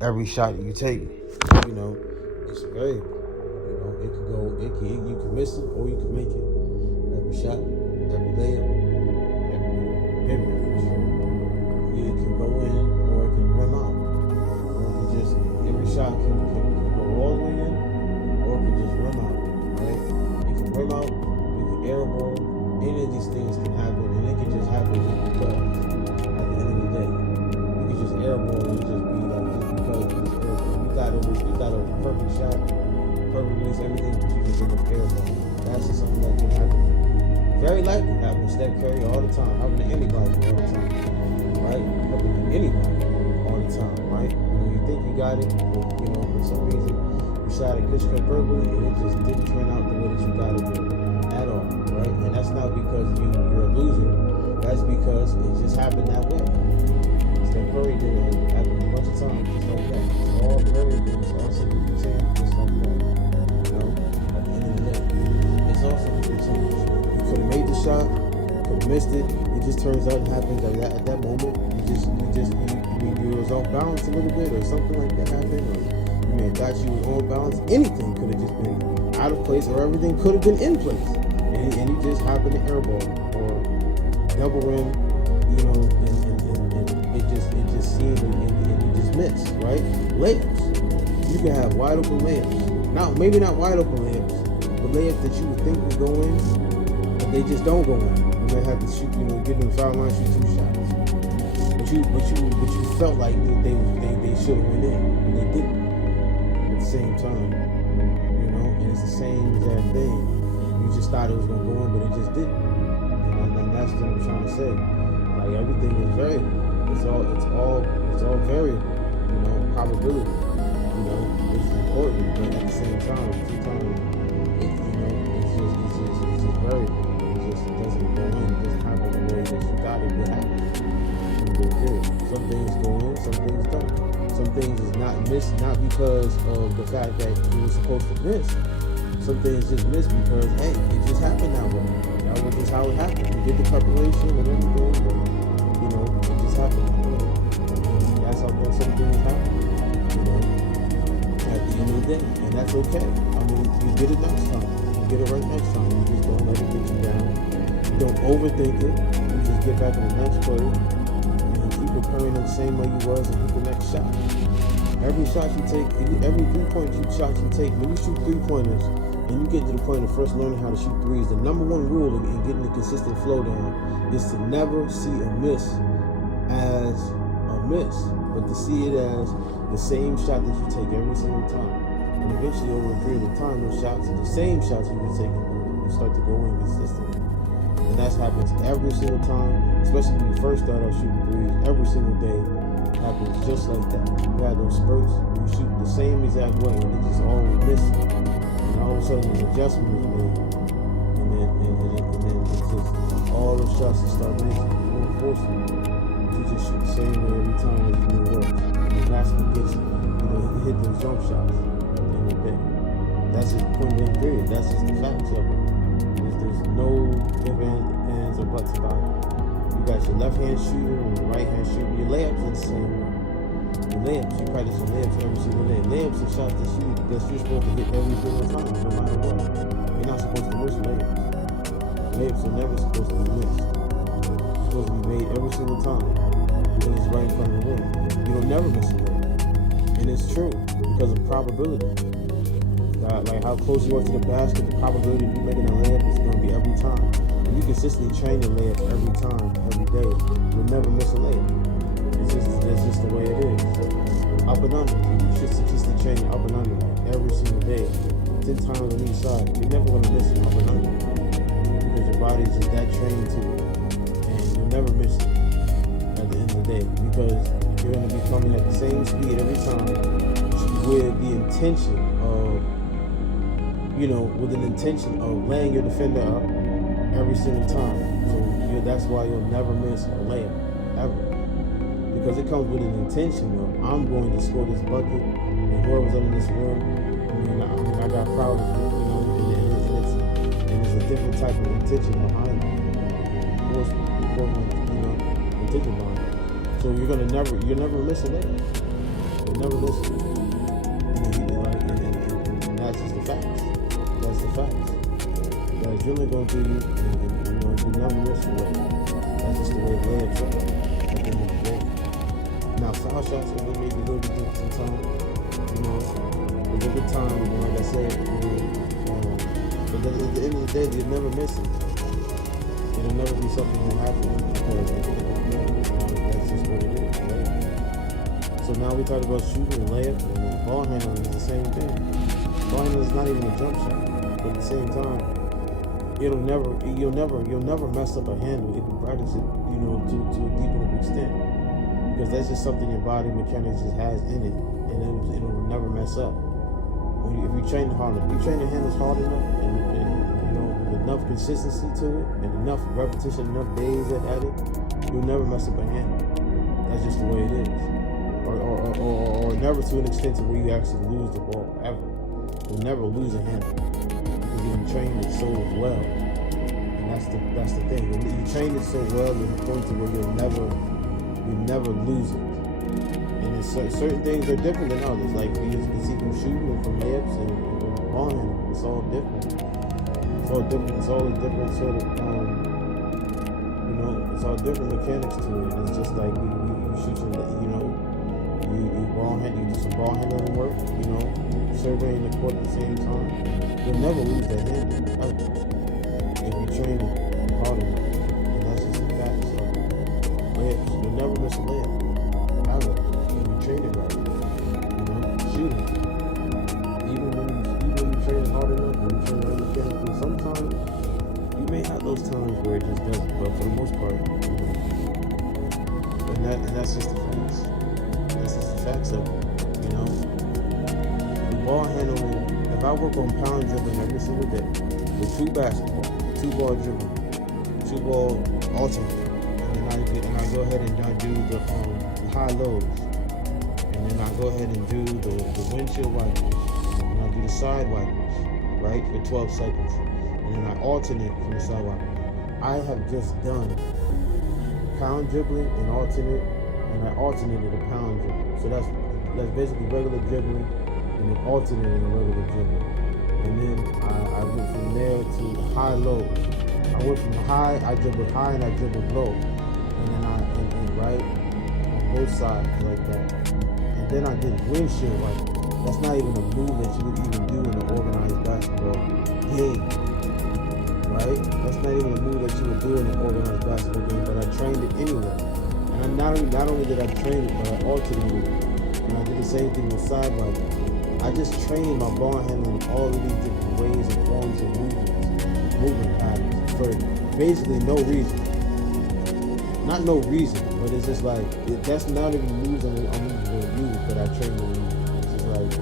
every shot you take, it's very, it could go, you can miss it or you can make it. Every shot, every layup, every mid-range. It can go in or it can rim out. Or it can just, every shot can go all the way in or it can just rim out, right? It can rim out, you can airball, any of these things can happen, and it can just happen just because at the end of the day. You can just airball and just be like, just because you just airball. You got a perfect shot, perfect release, everything, but you just end up airball. That's just something that can happen. Very likely happen to Steph Curry all the time, happen to anybody all the time, right? Happen to anybody all the time, right? You think you got it, but for some reason you shot it pitch perfectly and it just didn't turn out the way that you got it at all, right? And that's not because you're a loser. That's because it just happened that way. Steph Curry did it happen a bunch of times just like that. It's all variables, it's all something you can change just like that. At the end of the day, it's all something you can change. You could have made the shot, could have missed it. It just turns out it happened like that at that moment. You was off balance a little bit or something like that happened, or you may have thought you was on balance. Anything could have just been out of place, or everything could have been in place, and you just happened to airball or double rim, and it just seemed and you just missed, right? Layups. You can have wide open layups. Maybe not wide open layups, but layups that you would think would go in, but they just don't go in. You may have to shoot, get them foul line, shoot 2 shots. But you felt like they should have went in, and they didn't. At the same time, and it's the same exact thing. You just thought it was gonna go in, but it just didn't. And that's what I'm trying to say. Like, everything is variable. It's all variable. Probability. It's important, but at the same time, sometimes it's just variable. It doesn't go in. It doesn't happen the way that you thought it would happen. Some things go in, some things don't. Some things is not missed, not because of the fact that you were supposed to miss. Some things just missed because, hey, it just happened that way. That was just how it happened. You did the preparation and everything, but, it just happened. That's how some things happen, at the end of the day. And that's okay. You get it next time. You get it right next time. You just don't let it get you down. You don't overthink it. You just get back in the next play. Keep preparing the same way you was and hit the next shot. Every shot you take, every 3-point shot you take, when you shoot 3-pointers and you get to the point of first learning how to shoot threes, the number one rule in getting a consistent flow down is to never see a miss as a miss, but to see it as the same shot that you take every single time. And eventually, over a period of time, those shots are the same shots you've been taking will start to go in consistently. And that happens every single time, especially when you first start out shooting threes. Every single day happens just like that. You have those spurts, you shoot the same exact way, and it just always misses. And all of a sudden, an adjustment is made, and then it's just all those shots that start making. You don't force it. You just shoot the same way every time as you do work. And that's what gets hit those jump shots at the end of the day. That's just point blank period. That's just the facts of it. There's no ifs, ands, or buts about it. You got your left-hand shooter and your right-hand shooter. Your layups are the same way. Your layups, you practice your layups every single day. Layups are shots that you're supposed to hit every single time, no matter what. You're not supposed to miss layups. Layups are never supposed to be missed. They're supposed to be made every single time because it's right in front of the rim. You don't never miss a layup. And it's true because of probability. Like how close you are to the basket, the probability of you making a layup is going to be every time. If you consistently train your layup every time, every day, you'll never miss a layup. That's just the way it is. Up and under. You should consistently train up and under every single day. 10 times on each side. You're never going to miss it up and under. Because your body's just that trained to it. And you'll never miss it at the end of the day. Because you're going to be coming at the same speed every time with the intention of with an intention of laying your defender up every single time. So that's why you'll never miss a layup, ever. Because it comes with an intention of, I'm going to score this bucket, and whoever's in this room, I got proud of it, and it's a different type of intention behind it. Important, intention behind it. So you'll never miss a layup. You'll never miss it. And that's just the facts. That's the facts. The adrenaline going through you, and you never miss the way. That's just the way layups are at the end of the day. Now, foul shots are maybe a little bit different sometimes. There's a good time, like I said, but at the end of the day, you'll never miss it. It'll never be something that happens because that's just what it is, right? So now we talk about shooting and layup, and ball handling is the same thing. Ball handling is not even a jump shot, but at the same time, you'll never mess up a handle if you practice it, to a deep enough extent, because that's just something your body mechanics just has in it, and it'll never mess up. If you train hard enough, you train your handles hard enough, and with enough consistency to it, and enough repetition, enough days at it, you'll never mess up a handle. That's just the way it is. Or never to an extent to where you actually lose the ball ever. You'll never lose a handle because you've trained it so well, and that's the thing. You train it so well to the point to where you'll never lose it. And certain things are different than others. Like you can see from shooting and from layups and from ball handling. It's all different. It's all different. It's all a different sort of it's all different mechanics to it. And it's just like you shoot some, you ball handle, you do some ball handling work, surveying the court at the same time. You'll never lose that handle ever if you train it hard enough. And that's just a fact. So layups, you'll never miss a layup ever if you train it right. Shooting. Even when you train hard enough, when you train right mechanically, sometimes you may have those times where it just doesn't, but for the most part, and that's just the facts. That's just the facts of it. The ball handling, if I work on pound dribbling every single day with 2 basketball, 2 ball dribbling, 2 ball alternate, and I go ahead and I do the high lows, and then I go ahead and do the windshield wipers, and I do the side wipers, right, for 12 seconds, and then I alternate from the side wipers. I have just done pound dribbling and alternate, and I alternated a pound dribbling. So that's basically regular dribbling and then alternating a regular dribbling. And then I went from there to high low. I went from high, I dribbled high and I dribbled low. And then and right on both sides like that. And then I did windshield wipers. That's not even a move that you would even do in an organized basketball game. Right? That's not even a move that you would do in an organized basketball game, but I trained it anyway. And not only did I train it, but I alternated it. And I did the same thing with side wipers. I just trained my ball handling all of these different ways and forms of movement patterns for basically no reason. Not no reason, but it's just like, that's not even moves I'm going to use, but I trained them. It's just like,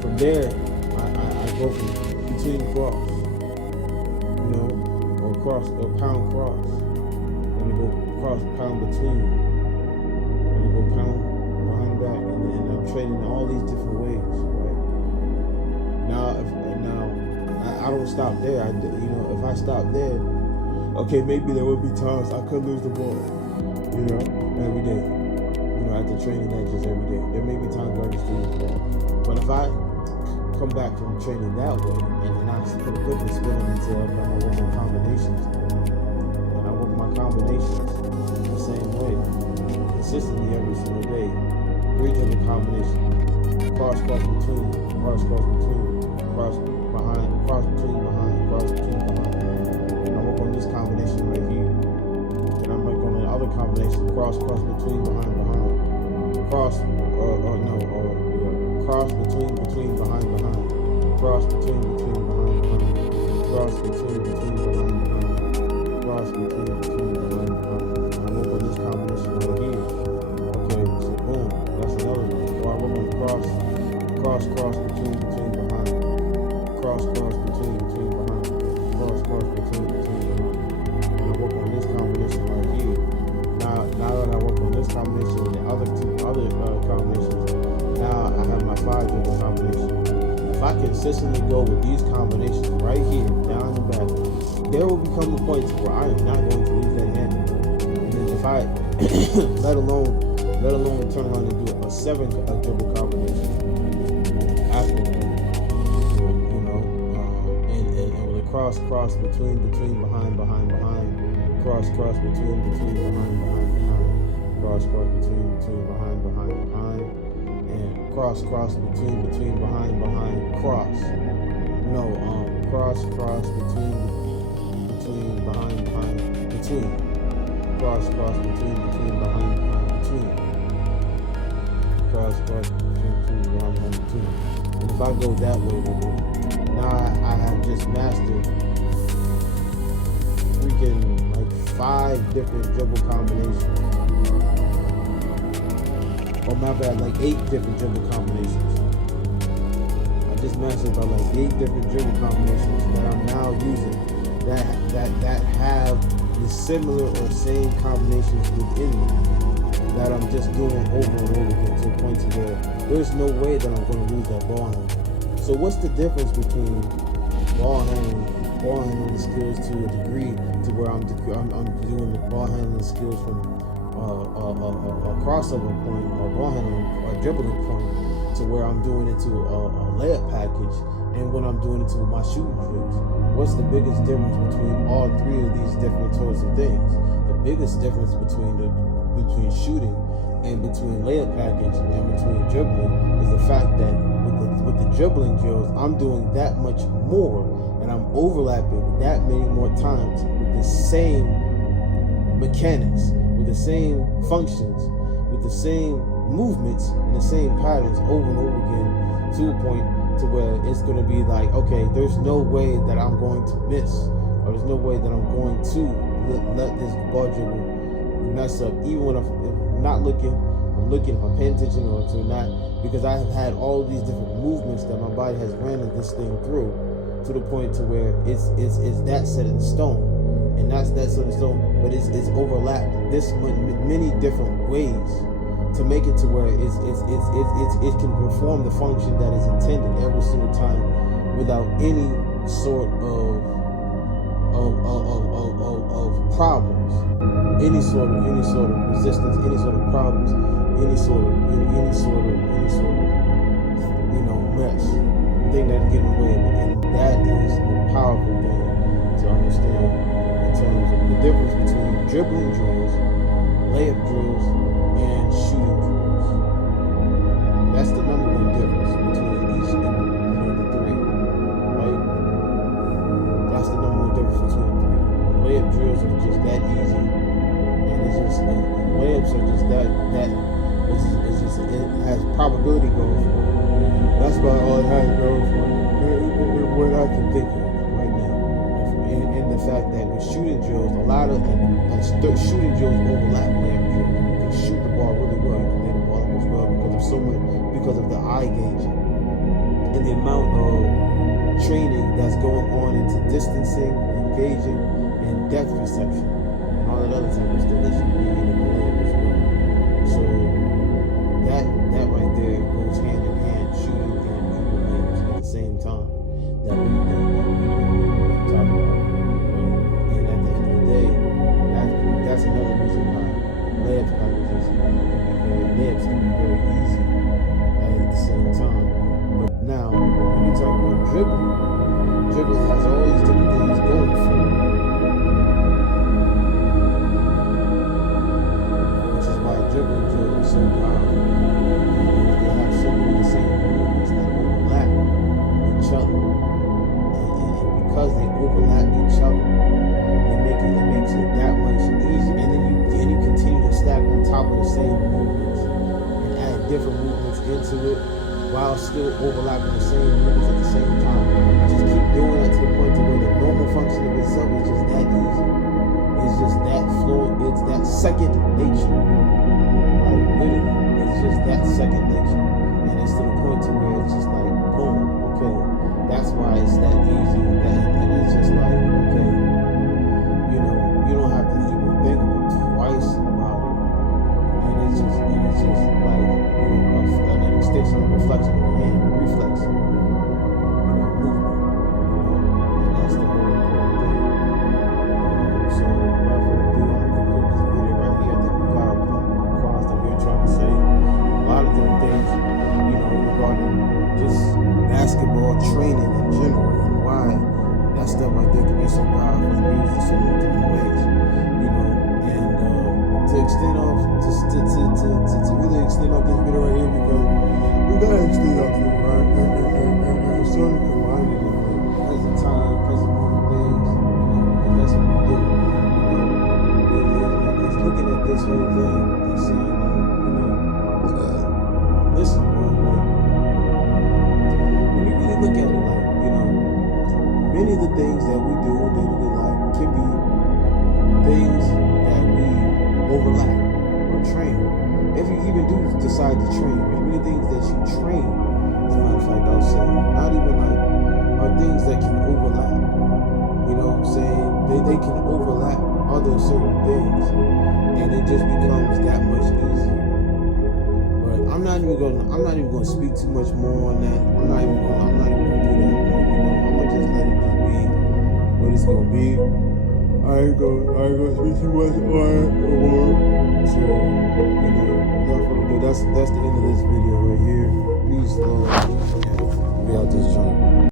from there, I go from between cross. Or pound cross. Then we go cross, pound between. Then we go pound behind the back. And I'm training all these different ways, right? Now, I don't stop there. If I stop there, okay, maybe there will be times I could lose the ball, every day. After training that just every day. There may be times where I just lose the ball. But if I come back from training that way, and then I put a different spin on it, and I work on combinations, and I work my combinations the same way, consistently every single day. 3 different combinations: cross between, cross between, cross behind, cross between behind, cross between behind. And I work on this combination right here, and I'm working on the other combination: cross between behind, cross cross between behind, cross between behind, cross between behind, cross between behind. I work on this combination right here. Okay, so boom, that's another one. So I work on cross between behind, cross between behind, cross between behind. And I work on this combination right here. Now that I work on this combination and the other combinations, now I have my 5 different combinations. If I consistently go with these combinations right here, down the back, there will become a point where I am not going to lose that handle. And then if I, let alone turn around and do a 7 dribble combinations after that. And with a cross between, behind, cross between, behind, cross between, behind, and cross between, behind, cross. No, cross between, behind, between. Cross between, behind, between. Cross between, behind, between. And if I go that way with it, now I have just mastered freaking like 5 different dribble combinations. Or my bad, like 8 different dribble combinations. I just mastered about like 8 different dribble combinations that I'm now using that have the similar or same combinations within them that I'm just doing over and over again to a point to where there's no way that I'm going to lose that ball handling. So what's the difference between ball handling skills to a degree to where I'm doing the ball handling skills from a crossover point or ball handling or dribbling point to where I'm doing it to a layup package, and when I'm doing it to my shooting drills? What's the biggest difference between all 3 of these different sorts of things? The biggest difference between shooting and between layup package and between dribbling is the fact that with the dribbling drills, I'm doing that much more, and I'm overlapping that many more times with the same mechanics, with the same functions, with the same movements and the same patterns over and over again, to a point to where it's going to be like, okay, there's no way that I'm going to miss, or there's no way that I'm going to let this ball dribble mess up, even when I'm not looking, I'm looking, if I'm paying attention or to not, because I have had all these different movements that my body has ran this thing through, to the point to where it's that set in stone, and that's that set in stone, but it's overlapped this many different ways to make it to where it can perform the function that is intended every single time without any sort of problems, any sort of resistance, any sort of problems, any sort of mess, thing that's getting away with it. And that is the powerful thing to understand in terms of the difference between dribbling drills, layup drills, and shooting drills. That's the number 1 difference between each and the 3, right? That's the number 1 difference between the 3. Layup drills are just that easy, and layups are just that it has probability going for it. That's about all it has going for it. What I can think of right now, and the fact that with shooting drills, a lot of shooting drills overlap layup drills. You can shoot the ball really well, you can lay the ball up as well because of the eye gauging and the amount of training that's going on into distancing, engaging, and depth perception, and all that other type of stuff that should be in the layup as well. So that right there goes hand in hand, shooting and layups at the same time. That we talk about. And at the end of the day, that's another reason why layups can be very easy at the same time. But now, when you talk about dribbling has all these different things going for it, which is why dribbling drills are so powerful. They have so many of the same movements that overlap each other, and because they overlap each other, it makes it that much easier. And then you continue to stack on top of the same movements and add different movements into it while still overlapping the same movements at the same time. Just keep doing that to the point to where the normal function of itself is just that easy. It's just that fluent. It's that second nature. Like literally, it's just that second nature. And it's to the point to where it's just like, boom, okay. That's why it's that easy. And it's just like, okay, you don't have to even think twice about it. And it's just like, an extension of reflection of the hand, reflex, movement, and that's the whole important thing. So without further ado, I'm going to conclude this video right here. I think we got across that we're trying to say a lot of different training in general and why that stuff right there can be so powerful and used in so many different ways, you know. And to extend off, to really extend off this video right here, because we gotta extend off this, right? And so we can mind it in present time, present moment things, you know, because that's what we do, you know. It's looking at this whole thing and saying, like, you know, listen, bro, like, when you really look at it, like, you know, many of the things that we do in day-to-day life can be things that we overlap or train. If you even do decide to train, many things that you train, as a matter of fact, I'll say, not even like, are things that can overlap. You know what I'm saying? They can overlap other certain things, and it just becomes that much easier. But I'm not even gonna speak too much more on that. I'm not even gonna do that. Like, you know, I'm gonna just let it just be what it's gonna be. I ain't gonna speak too much on it or more. So, you know, without further ado, that's the end of this video right here. Peace, love, and we out this joint.